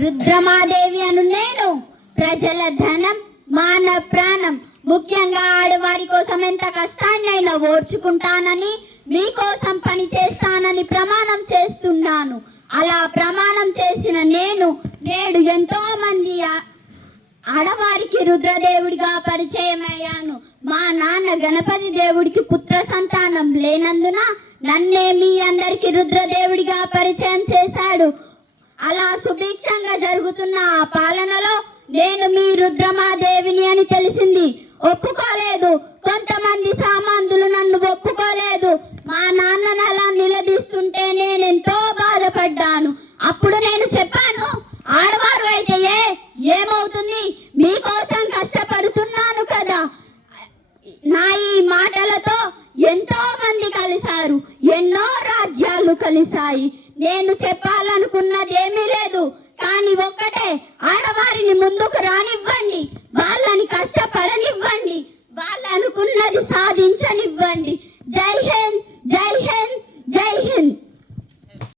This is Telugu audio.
రుద్రమాదేవి అను నేను ప్రజల ధనం మాన ప్రాణం ముఖ్యంగా ఆడవారి కోసం ఎంత కష్టాన్నైనా ఓర్చుకుంటానని మీకోసం పని చేస్తానని ప్రమాణం చేస్తున్నాను. అలా ప్రమాణం చేసిన నేను నేడు ఎంతో మంది ఆడవారికి రుద్రదేవుడిగా పరిచయం అయ్యాను. మా నాన్న గణపతి దేవుడికి పుత్ర సంతానం లేనందున నన్నే మీ అందరికి రుద్రదేవుడిగా పరిచయం చేశాడు. అలా సుభిక్షంగా జరుగుతున్న ఆ పాలనలో నేను మీ రుద్రమాదేవిని అని తెలిసింది. ఒప్పుకోలేదు. కొంతమంది సామంతులు నన్ను ఒప్పుకోలేదు. మా నాన్నను అలా నిలదీస్తుంటే నేనెంతో బాధపడ్డాను. అప్పుడు నేను చెప్పాను, ఆడవారు అయితే ఏమవుతుంది, మీకోసం కష్టపడుతున్నాను కదా. నా ఈ మాటలతో ఎంతో మంది కలిశారు, ఎన్నో రాజ్యాలు కలిశాయి. నేను చెప్పాలనుకున్నది ఏమీ లేదు, కానీ ఒక్కటే, ఆడవారిని ముందుకు రానివ్వండి, వాళ్ళని కష్టపడనివ్వండి, వాళ్ళు అనుకున్నది సాధించనివ్వండి.